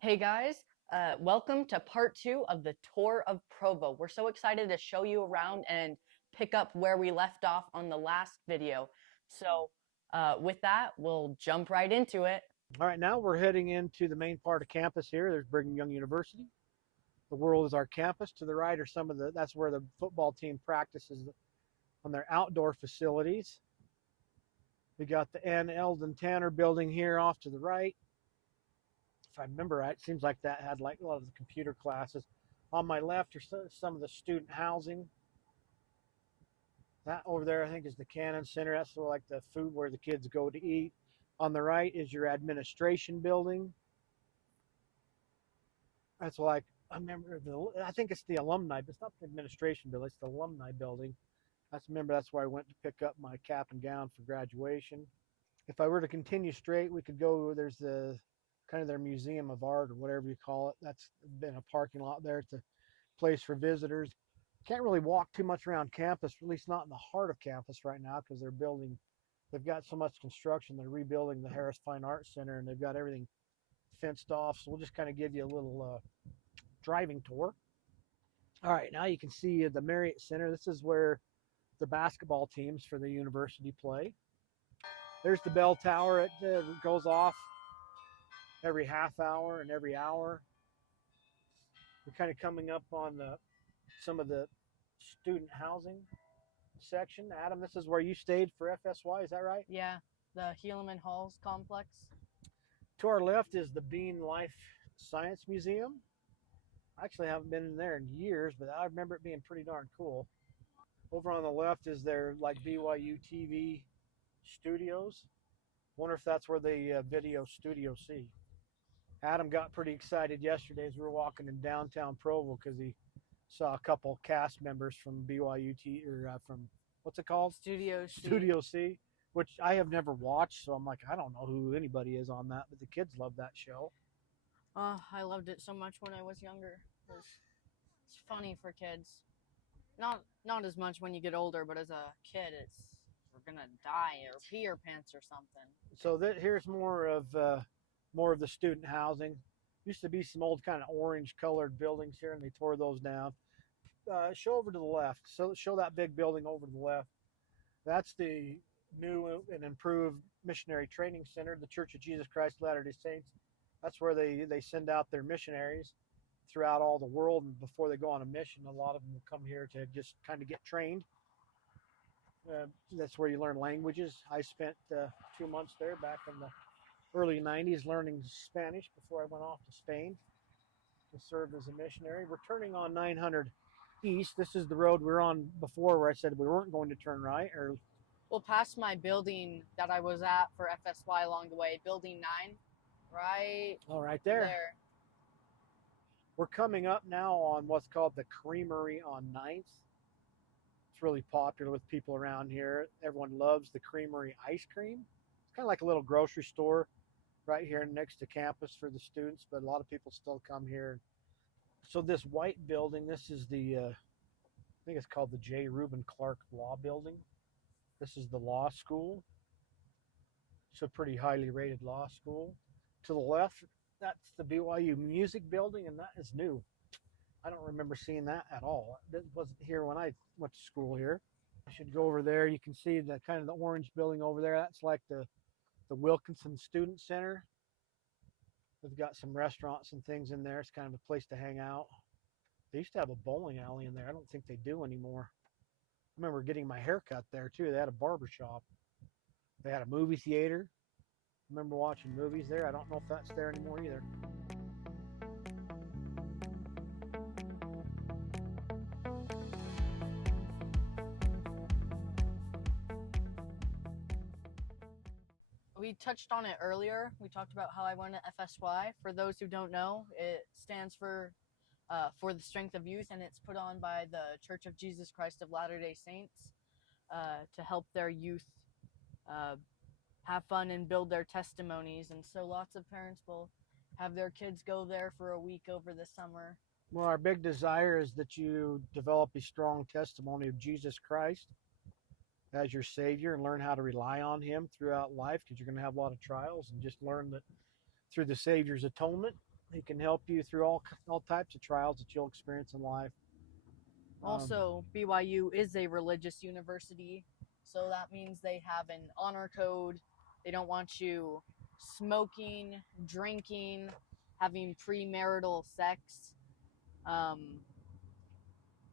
Hey guys, welcome to part two of the tour of Provo. We're so excited to show you around and pick up where we left off on the last video. So, with that, we'll jump right into it. All right, now we're heading into the main part of campus here. There's Brigham Young University. The world is our campus. To the right are that's where the football team practices on their outdoor facilities. We got the N. Eldon Tanner building here off to the right. If I remember right, it seems like that had like a lot of the computer classes. On my left are some of the student housing. That over there, I think, is the Cannon Center. That's sort of like the food where the kids go to eat. On the right is your administration building. That's like I remember. I think it's the alumni, but it's not the administration building. It's the alumni building. That's where I went to pick up my cap and gown for graduation. If I were to continue straight, we could go. There's the kind of their museum of art or whatever you call it. That's been a parking lot there. It's a place for visitors. Can't really walk too much around campus, at least not in the heart of campus right now, because they're building. They've got so much construction. They're rebuilding the Harris Fine Arts Center, and they've got everything fenced off. So we'll just kind of give you a little driving tour. All right, now you can see the Marriott Center. This is where the basketball teams for the university play. There's the bell tower. It goes off every half hour and every hour. We're kind of coming up on some of the student housing section. Adam, this is where you stayed for FSY, is that right? Yeah, the Helaman Halls complex. To our left is the Bean Life Science Museum. I actually haven't been in there in years, but I remember it being pretty darn cool. Over on the left is their like BYU TV studios. Wonder if that's where the video studio C. Adam got pretty excited yesterday as we were walking in downtown Provo because he saw a couple cast members from BYU or from what's it called? Studio C. Studio C, which I have never watched, so I'm like, I don't know who anybody is on that, but the kids love that show. Oh, I loved it so much when I was younger. It's funny for kids. Not as much when you get older, but as a kid, we're gonna die or pee your pants or something. So here's more of the student housing. Used to be some old kind of orange colored buildings here, and they tore those down. Show over to the left. So show that big building over to the left. That's the new and improved missionary training center, the Church of Jesus Christ of Latter-day Saints. That's where they send out their missionaries throughout all the world, and before they go on a mission, a lot of them will come here to just kind of get trained. That's where you learn languages. I spent 2 months there back in the early 90s learning Spanish before I went off to Spain to serve as a missionary. We're turning on 900 East. This is the road we were on before where I said we weren't going to turn right. Well, past my building that I was at for FSY along the way, building 9, right? Oh, right there. We're coming up now on what's called the Creamery on 9th. It's really popular with people around here. Everyone loves the Creamery ice cream. It's kind of like a little grocery store right here next to campus for the students, but a lot of people still come here. So this white building, this is I think it's called the J. Reuben Clark Law Building. This is the law school. It's a pretty highly rated law school. To the left, that's the BYU Music Building, and that is new. I don't remember seeing that at all. It wasn't here when I went to school here. I should go over there. You can see the kind of the orange building over there. That's like the Wilkinson Student Center. They've got some restaurants and things in there. It's kind of a place to hang out. They used to have a bowling alley in there. I don't think they do anymore. I remember getting my hair cut there too. They had a barber shop. They had a movie theater. I remember watching movies there. I don't know if that's there anymore either. We touched on it earlier. We talked about how I went to FSY. For those who don't know, it stands for the Strength of Youth, and it's put on by the Church of Jesus Christ of Latter-day Saints to help their youth have fun and build their testimonies. And so lots of parents will have their kids go there for a week over the summer. Well, our big desire is that you develop a strong testimony of Jesus Christ as your Savior and learn how to rely on Him throughout life, because you're going to have a lot of trials, and just learn that through the Savior's atonement, He can help you through all types of trials that you'll experience in life. Um, Also, BYU is a religious university, so that means they have an honor code. They don't want you smoking, drinking, having premarital sex. Um,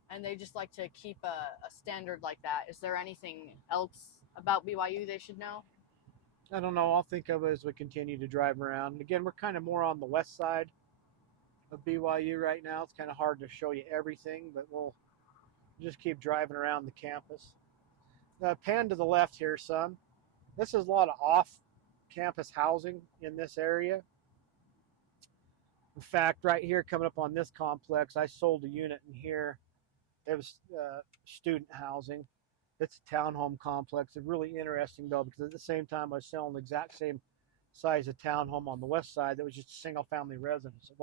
and they just like to keep a standard like that. Is there anything else about BYU they should know? I don't know. I'll think of it as we continue to drive around. Again, we're kind of more on the west side of BYU right now. It's kind of hard to show you everything, but we'll just keep driving around the campus. Pan to the left here, son. This is a lot of off-campus housing in this area. In fact, right here coming up on this complex, I sold a unit in here. It was student housing. It's a townhome complex. It's really interesting though, because at the same time I was selling the exact same size of townhome on the west side that was just a single family residence. It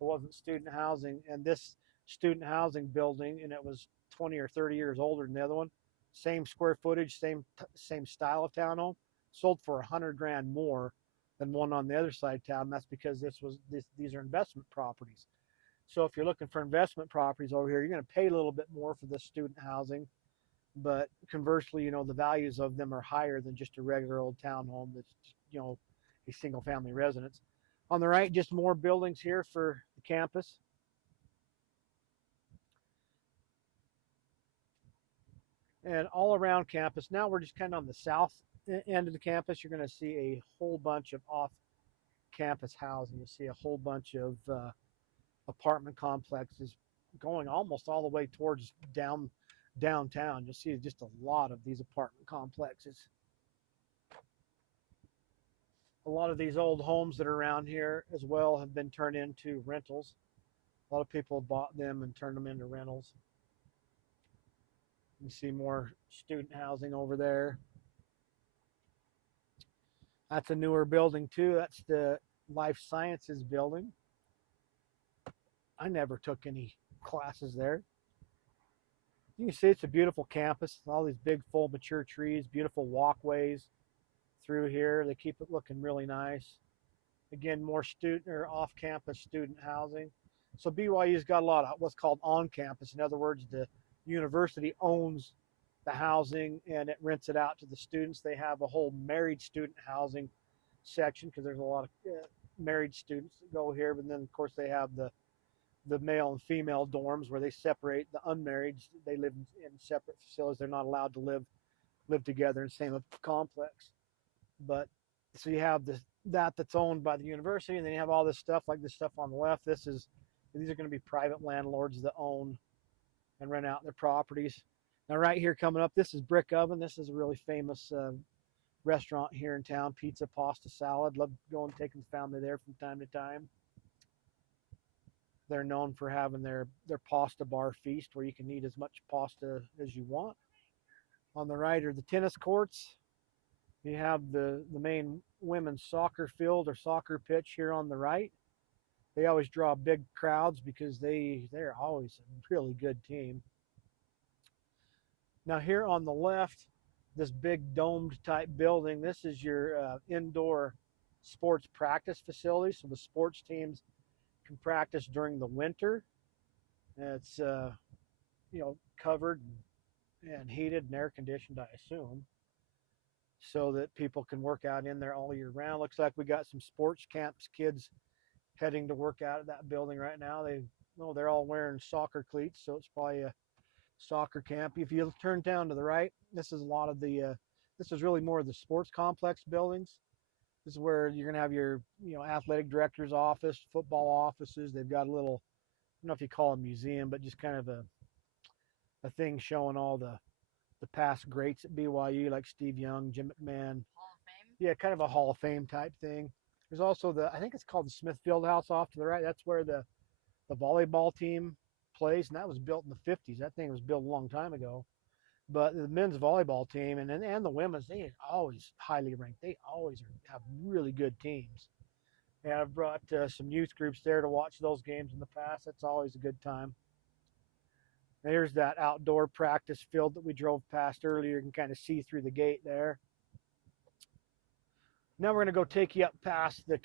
wasn't student housing. And this student housing building, and it was 20 or 30 years older than the other one, same square footage, same style of townhome, sold for 100 grand more than one on the other side of town. That's because these are investment properties. So if you're looking for investment properties over here, you're going to pay a little bit more for this student housing, but conversely, the values of them are higher than just a regular old townhome that's a single family residence. On the right, just more buildings here for the campus. And all around campus, now we're just kind of on the south end of the campus. You're going to see a whole bunch of off campus housing. You see a whole bunch of apartment complexes going almost all the way towards downtown. You'll see just a lot of these apartment complexes. A lot of these old homes that are around here as well have been turned into rentals. A lot of people bought them and turned them into rentals. You see more student housing over there. That's a newer building too. That's the life sciences building. I never took any classes there. You can see it's a beautiful campus. All these big, full, mature trees, beautiful walkways through here. They keep it looking really nice. Again, more student or off-campus student housing. So BYU's got a lot of what's called on-campus. In other words, the university owns the housing and it rents it out to the students. They have a whole married student housing section because there's a lot of married students that go here. But then, of course, they have the male and female dorms where they separate the unmarrieds. They live in separate facilities. They're not allowed to live together in the same complex. But so you have that's owned by the university, and then you have all this stuff like this stuff on the left. These are going to be private landlords that own and rent out their properties. Now right here coming up, this is Brick Oven. This is a really famous restaurant here in town. Pizza, pasta, salad. Love going taking the family there from time to time. They're known for having their pasta bar feast where you can eat as much pasta as you want. On the right are the tennis courts. You have the main women's soccer field or soccer pitch here on the right. They always draw big crowds because they're always a really good team. Now here on the left, this big domed type building, this is your indoor sports practice facility. So the sports teams can practice during the winter. It's covered and heated and air conditioned, I assume, so that people can work out in there all year round. Looks like we got some sports camps kids heading to work out at that building right now. They're all wearing soccer cleats, so it's probably a soccer camp. If you turn down to the right, this is a lot of this is really more of the sports complex buildings. This is where you're gonna have your athletic director's office, football offices. They've got a little, I don't know if you call it a museum, but just kind of a thing showing all the past greats at BYU, like Steve Young, Jim McMahon. Hall of Fame? Yeah, kind of a Hall of Fame type thing. There's also I think it's called the Smith Fieldhouse off to the right. That's where the volleyball team plays, and that was built in the 50s. That thing was built a long time ago. But the men's volleyball team and the women's, they are always highly ranked. They always have really good teams. And I've brought some youth groups there to watch those games in the past. That's always a good time. There's that outdoor practice field that we drove past earlier. You can kind of see through the gate there. Now we're going to go take you up past the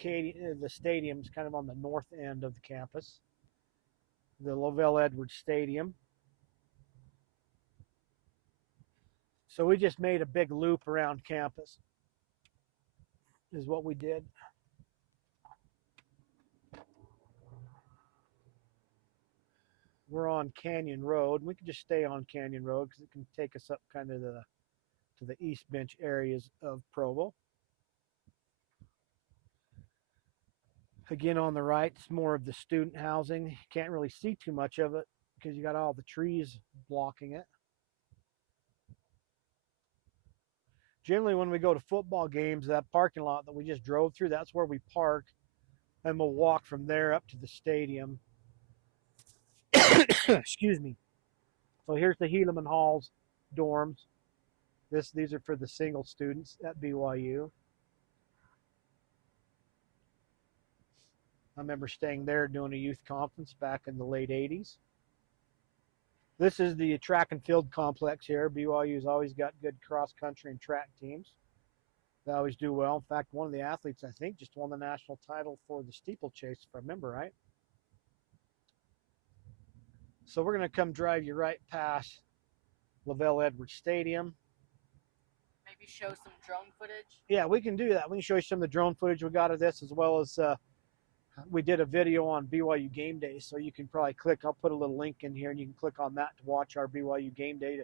stadium's kind of on the north end of the campus, the Lavell Edwards Stadium. So we just made a big loop around campus, is what we did. We're on Canyon Road. We can just stay on Canyon Road because it can take us up kind of to the East Bench areas of Provo. Again, on the right, it's more of the student housing. You can't really see too much of it because you got all the trees blocking it. Generally, when we go to football games, that parking lot that we just drove through, that's where we park, and we'll walk from there up to the stadium. Excuse me. So here's the Helaman Halls dorms. These are for the single students at BYU. I remember staying there doing a youth conference back in the late 80s. This is the track and field complex here. BYU's always got good cross country and track teams. They always do well. In fact, one of the athletes, I think, just won the national title for the steeplechase, if I remember right. So we're going to come drive you right past Lavell Edwards Stadium. Maybe show some drone footage. Yeah, we can do that. We can show you some of the drone footage we got of this, as well as we did a video on BYU game day. So you can probably click, I'll put a little link in here, and you can click on that to watch our BYU game day,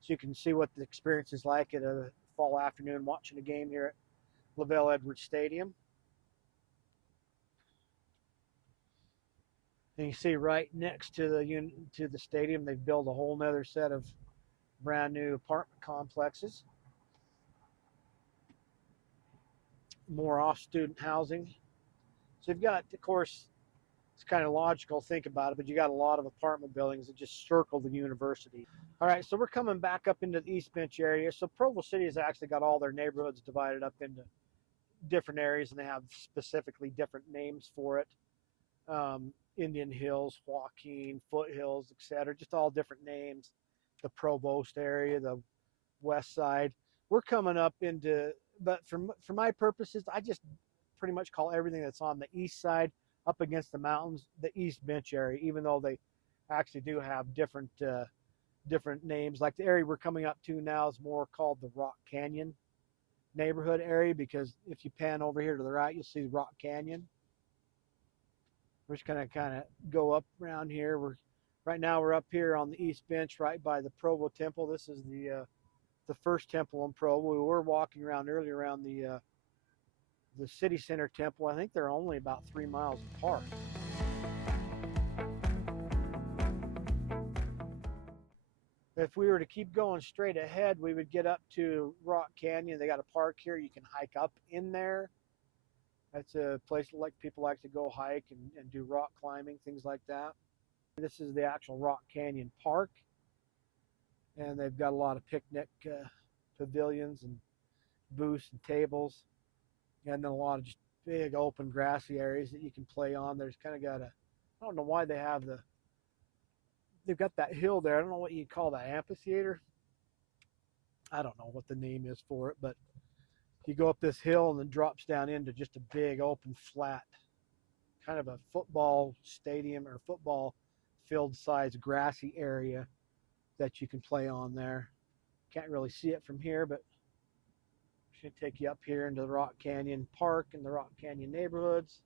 so you can see what the experience is like at a fall afternoon watching a game here at Lavell Edwards Stadium. And you see right next to the stadium, they've built a whole nother set of brand new apartment complexes. More off-student housing. So you've got, of course, it's kind of logical, think about it, but you got a lot of apartment buildings that just circle the university. All right, so we're coming back up into the East Bench area. So Provo City has actually got all their neighborhoods divided up into different areas, and they have specifically different names for it. Indian Hills, Joaquin, Foothills, etc. Just all different names. The Provost area, the West Side. We're coming up into, but for my purposes, I just pretty much call everything that's on the east side up against the mountains the East Bench area, even though they actually do have different names. Like the area we're coming up to now is more called the Rock Canyon neighborhood area, because if you pan over here to the right, you'll see Rock Canyon. We're just gonna kind of go up around here. Right now we're up here on the East Bench, right by the Provo Temple. This is the first temple in Provo. We were walking around earlier around the city center temple. I think they're only about 3 miles apart. If we were to keep going straight ahead, we would get up to Rock Canyon. They got a park here. You can hike up in there. That's a place like people like to go hike and do rock climbing, things like that. This is the actual Rock Canyon Park, and they've got a lot of picnic pavilions and booths and tables, and then a lot of just big open grassy areas that you can play on. There's kind of got I don't know why they've got that hill there. I don't know what you call that, amphitheater. I don't know what the name is for it, but you go up this hill and then drops down into just a big open flat, kind of a football stadium or football field size grassy area that you can play on there. Can't really see it from here, but should take you up here into the Rock Canyon Park and the Rock Canyon neighborhoods,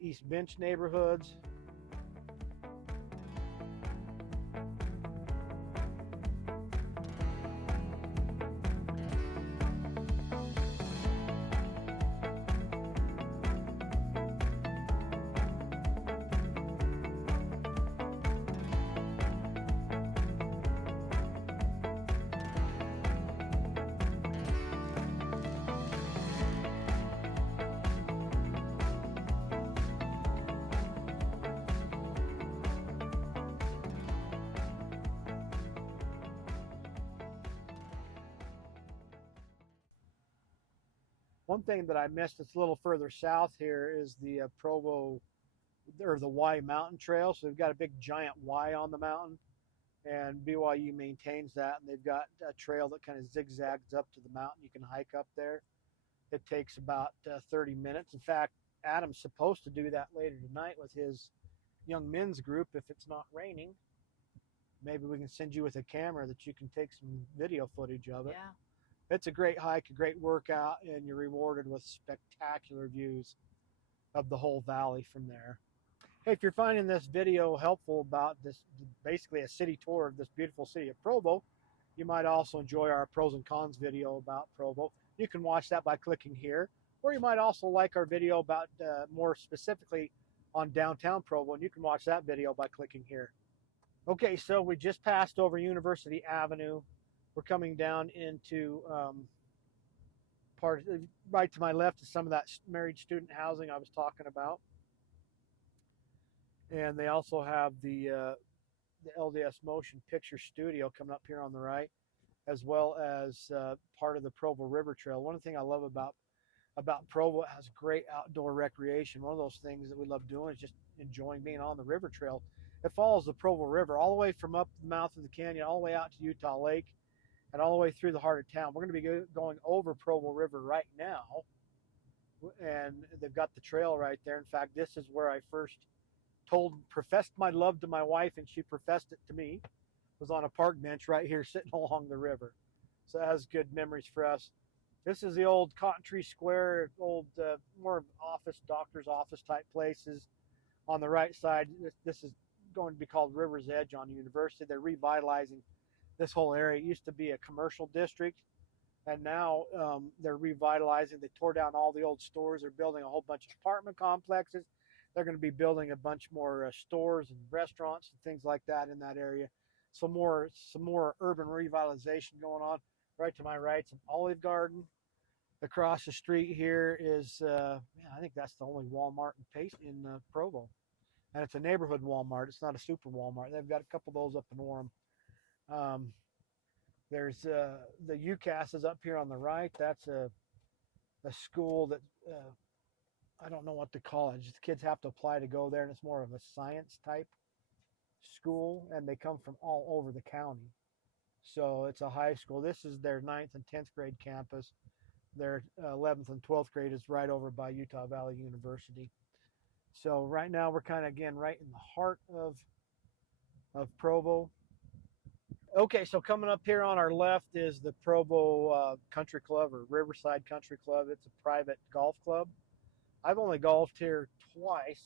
the East Bench neighborhoods. One thing that I missed that's a little further south here is the Provo, or the Y Mountain Trail. So they've got a big giant Y on the mountain, and BYU maintains that, and they've got a trail that kind of zigzags up to the mountain. You can hike up there. It takes about 30 minutes. In fact, Adam's supposed to do that later tonight with his young men's group if it's not raining. Maybe we can send you with a camera that you can take some video footage of it. Yeah. It's a great hike, a great workout, and you're rewarded with spectacular views of the whole valley from there. Hey, if you're finding this video helpful about this, basically a city tour of this beautiful city of Provo, you might also enjoy our pros and cons video about Provo. You can watch that by clicking here, or you might also like our video about more specifically on downtown Provo, and you can watch that video by clicking here. Okay, so we just passed over University Avenue. We're coming down into right to my left is some of that married student housing I was talking about. And they also have the LDS Motion Picture Studio coming up here on the right, as well as part of the Provo River Trail. One thing I love about Provo, it has great outdoor recreation. One of those things that we love doing is just enjoying being on the river trail. It follows the Provo River all the way from up the mouth of the canyon, all the way out to Utah Lake, and all the way through the heart of town. We're going to be going over Provo River right now, and they've got the trail right there. In fact, this is where I first professed my love to my wife, and she professed it to me. It was on a park bench right here sitting along the river. So that has good memories for us. This is the old Cotton Tree Square, old more office, doctor's office type places. On the right side, this is going to be called River's Edge on the university. They're revitalizing this whole area. It used to be a commercial district, and now they're revitalizing. They tore down all the old stores. They're building a whole bunch of apartment complexes. They're going to be building a bunch more stores and restaurants and things like that in that area. Some more urban revitalization going on. Right to my right, an Olive Garden. Across the street here is, I think that's the only Walmart in Provo. And it's a neighborhood Walmart. It's not a super Walmart. They've got a couple of those up in Orem. There's the UCAS is up here on the right. That's a school that I don't know what to call it. Just kids have to apply to go there, and it's more of a science type school, and they come from all over the county. So it's a high school. This is their 9th and 10th grade campus. Their 11th and 12th grade is right over by Utah Valley University. So right now we're kind of, again, right in the heart of Provo. Okay, so coming up here on our left is the Provo Country Club, or Riverside Country Club. It's a private golf club. I've only golfed here twice.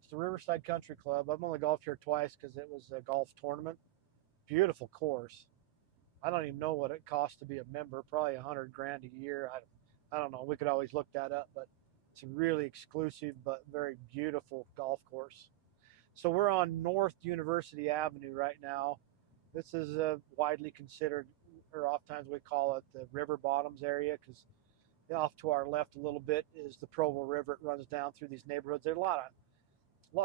It's the Riverside Country Club. I've only golfed here twice because it was a golf tournament. Beautiful course. I don't even know what it costs to be a member. Probably $100 grand a year. I don't know. We could always look that up, but it's a really exclusive but very beautiful golf course. So we're on North University Avenue right now. This is widely considered, or oftentimes we call it the River Bottoms area, because off to our left a little bit is the Provo River. It runs down through these neighborhoods. There's a lot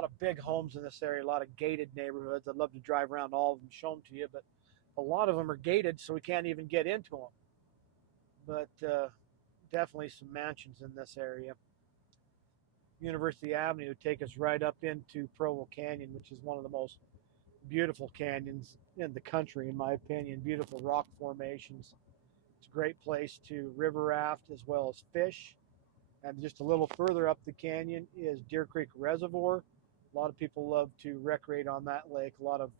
of big homes in this area, a lot of gated neighborhoods. I'd love to drive around all of them, show them to you, but a lot of them are gated, so we can't even get into them. But definitely some mansions in this area. University Avenue would take us right up into Provo Canyon, which is one of the most beautiful canyons in the country, in my opinion. Beautiful rock formations. It's a great place to river raft as well as fish. And just a little further up the canyon is Deer Creek Reservoir. A lot of people love to recreate on that lake. A lot of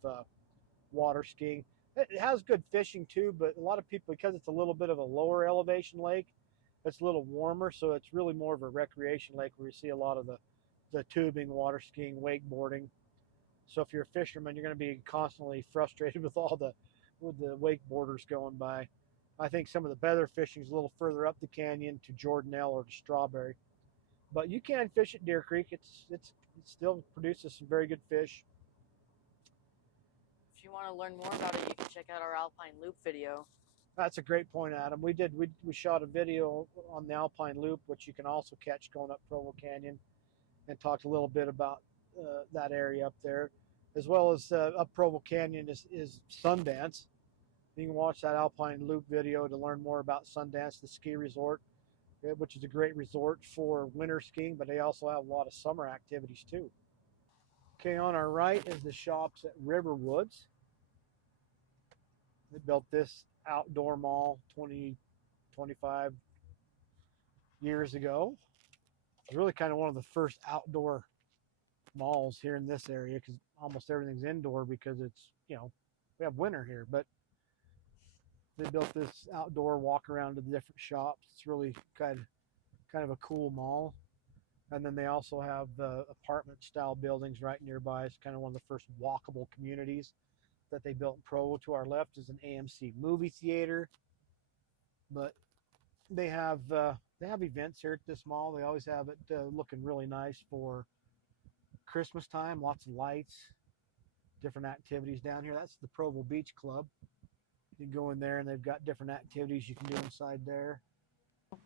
water skiing. It has good fishing too, but a lot of people, because it's a little bit of a lower elevation lake, it's a little warmer, so it's really more of a recreation lake where you see a lot of the tubing, water skiing, wakeboarding. So if you're a fisherman, you're going to be constantly frustrated with the wakeboarders going by. I think some of the better fishing is a little further up the canyon to Jordanelle or to Strawberry. But you can fish at Deer Creek. It still produces some very good fish. If you want to learn more about it, you can check out our Alpine Loop video. That's a great point, Adam. We shot a video on the Alpine Loop, which you can also catch going up Provo Canyon, and talked a little bit about that area up there, as well as up Provo Canyon is Sundance. You can watch that Alpine Loop video to learn more about Sundance, the ski resort, which is a great resort for winter skiing, but they also have a lot of summer activities too. Okay, on our right is the shops at Riverwoods. They built this outdoor mall 25 years ago. It's really kind of one of the first outdoor malls here in this area because almost everything's indoor because it's, we have winter here. But they built this outdoor walk around to the different shops. It's really kind of a cool mall. And then they also have the apartment style buildings right nearby. It's kind of one of the first walkable communities that they built in Provo. To our left is an AMC movie theater. But they have events here at this mall. They always have it looking really nice for Christmas time. Lots of lights, different activities down here. That's the Provo Beach Club. You can go in there and they've got different activities you can do inside there.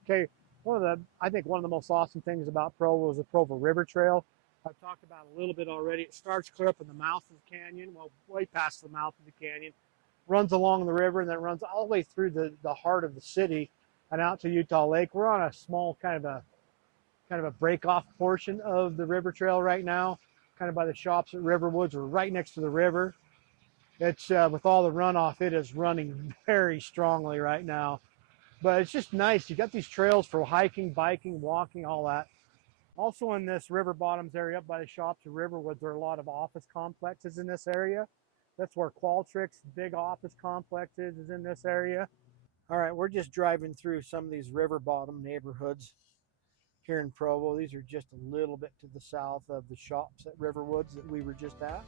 Okay, I think one of the most awesome things about Provo is the Provo River Trail. I've talked about it a little bit already. It starts clear up in the mouth of the canyon, well, way past the mouth of the canyon, runs along the river, and then runs all the way through the heart of the city and out to Utah Lake. We're on a small kind of a break off portion of the river trail right now, kind of by the shops at Riverwoods. We're right next to the river. It's with all the runoff, it is running very strongly right now. But it's just nice. You got these trails for hiking, biking, walking, all that. Also in this river bottoms area up by the shops at Riverwoods, there are a lot of office complexes in this area. That's where Qualtrics' big office complex is in this area. All right, we're just driving through some of these river bottom neighborhoods here in Provo. These are just a little bit to the south of the shops at Riverwoods that we were just at.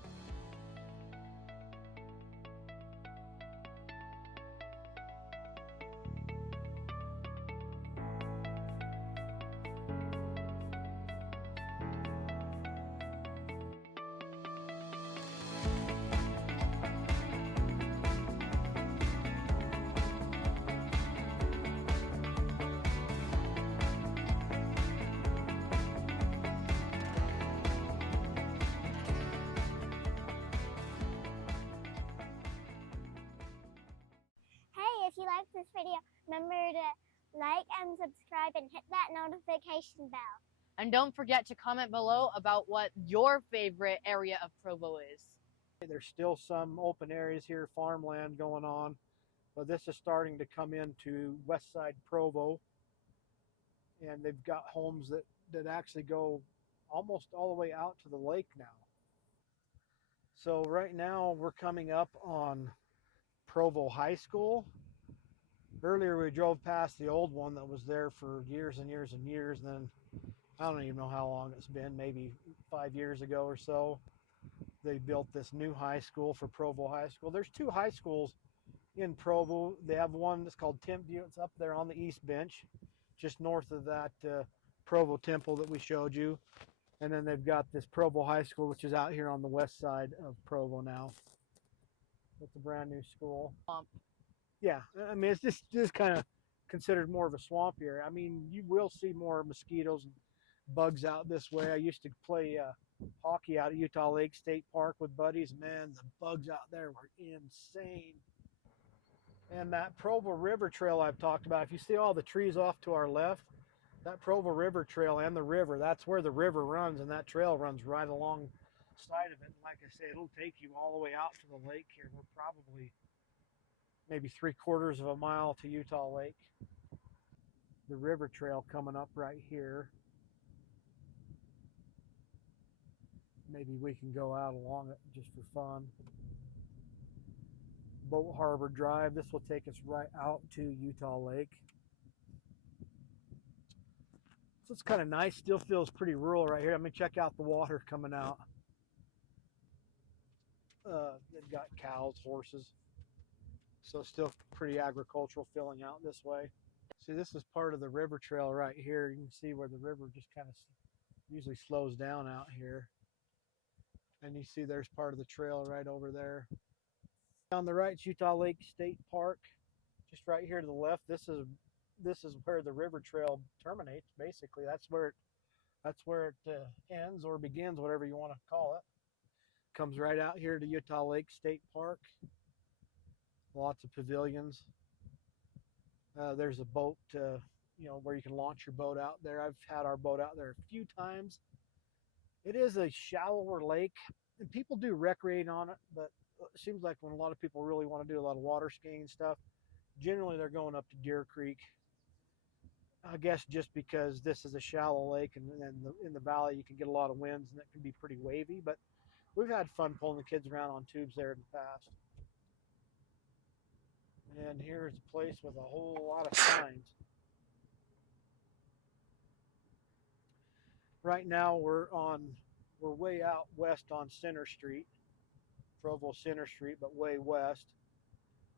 Hey, if you like this video, remember to like and subscribe and hit that notification bell. And don't forget to comment below about what your favorite area of Provo is. There's still some open areas here, farmland going on, but this is starting to come into west side Provo, and they've got homes that actually go almost all the way out to the lake now. So right now we're coming up on Provo High School. Earlier we drove past the old one that was there for years and years and years, and then I don't even know how long it's been, maybe 5 years ago or so. They built this new high school for Provo High School. There's two high schools in Provo. They have one that's called Timpview. It's up there on the east bench, just north of that Provo Temple that we showed you. And then they've got this Provo High School, which is out here on the west side of Provo now. It's a brand new school. Yeah, I mean, it's just kind of considered more of a swamp area. I mean, you will see more mosquitoes and bugs out this way. I used to play hockey out at Utah Lake State Park with buddies. Man, the bugs out there were insane. And that Provo River Trail I've talked about, if you see all the trees off to our left, that Provo River Trail and the river, that's where the river runs, and that trail runs right alongside of it. And like I say, it'll take you all the way out to the lake here. We're probably maybe 3/4 of a mile to Utah Lake. The river trail coming up right here. Maybe we can go out along it just for fun. Boat Harbor Drive. This will take us right out to Utah Lake. So it's kind of nice. Still feels pretty rural right here. I mean, check out the water coming out. They've got cows, horses. So still pretty agricultural feeling out this way. See, this is part of the river trail right here. You can see where the river just kind of usually slows down out here. And you see there's part of the trail right over there. On the right, it's Utah Lake State Park. Just right here to the left, this is where the river trail terminates. Basically, that's where it ends or begins, whatever you want to call it. Comes right out here to Utah Lake State Park. Lots of pavilions. There's a boat, where you can launch your boat out there. I've had our boat out there a few times. It is a shallower lake, and people do recreate on it, but it seems like when a lot of people really want to do a lot of water skiing and stuff, generally they're going up to Deer Creek. I guess just because this is a shallow lake, and in the valley you can get a lot of winds and it can be pretty wavy, but we've had fun pulling the kids around on tubes there in the past. And here's a place with a whole lot of signs. Right now we're way out west on Center Street, Provo Center Street, but way west.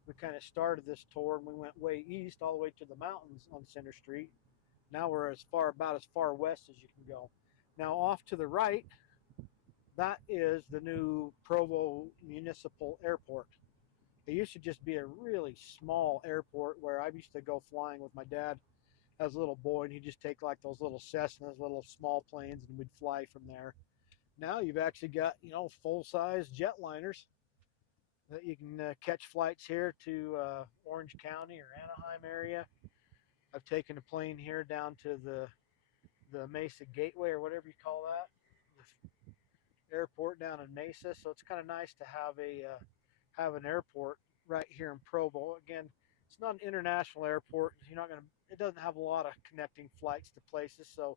We kind of started this tour and we went way east all the way to the mountains on Center Street. Now we're about as far west as you can go. Now off to the right, that is the new Provo Municipal Airport. It used to just be a really small airport where I used to go flying with my dad as a little boy, and he'd just take like those little Cessnas, little small planes, and we'd fly from there. Now you've actually got, full-size jetliners that you can catch flights here to Orange County or Anaheim area. I've taken a plane here down to the Mesa Gateway, or whatever you call that, the airport down in Mesa. So it's kind of nice to have an airport right here in Provo. Again, it's not an international airport. It doesn't have a lot of connecting flights to places. So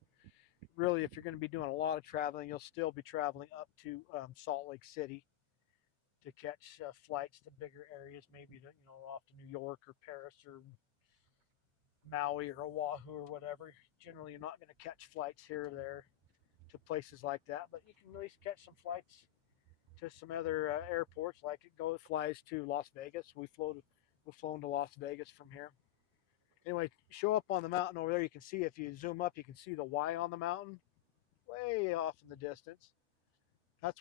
really, if you're going to be doing a lot of traveling, you'll still be traveling up to Salt Lake City to catch flights to bigger areas, maybe to, off to New York or Paris or Maui or Oahu or whatever. Generally, you're not going to catch flights here or there to places like that, but you can at least catch some flights to some other airports, like flies to Las Vegas. We've flown to Las Vegas from here. Anyway, show up on the mountain over there. You can see, if you zoom up, you can see the Y on the mountain way off in the distance.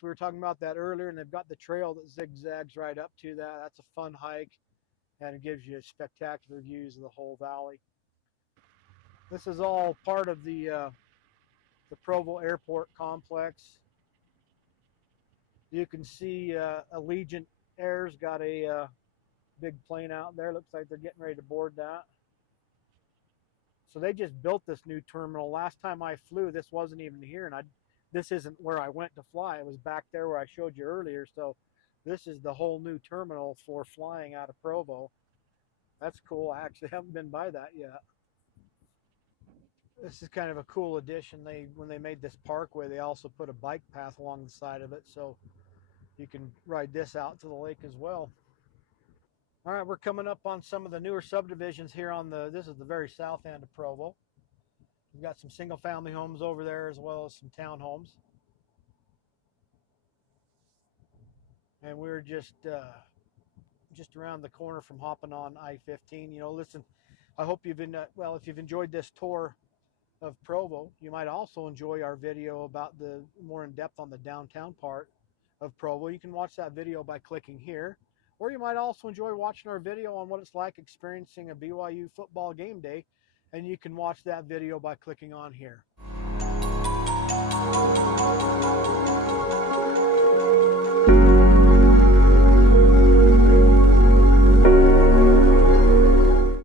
We were talking about that earlier, and they've got the trail that zigzags right up to that. That's a fun hike, and it gives you spectacular views of the whole valley. This is all part of the Provo Airport complex. You can see Allegiant Air's got a big plane out there. Looks like they're getting ready to board that. So they just built this new terminal. Last time I flew, this wasn't even here, and this isn't where I went to fly. It was back there where I showed you earlier. So this is the whole new terminal for flying out of Provo. That's cool. I actually haven't been by that yet. This is kind of a cool addition. When they made this parkway, they also put a bike path along the side of it, so you can ride this out to the lake as well. All right, we're coming up on some of the newer subdivisions here this is the very south end of Provo. We've got some single family homes over there as well as some townhomes. And we're just around the corner from hopping on I-15. Listen, I hope if you've enjoyed this tour of Provo, you might also enjoy our video about the more in depth on the downtown part of Provo. You can watch that video by clicking here, or you might also enjoy watching our video on what it's like experiencing a BYU football game day, and you can watch that video by clicking on here.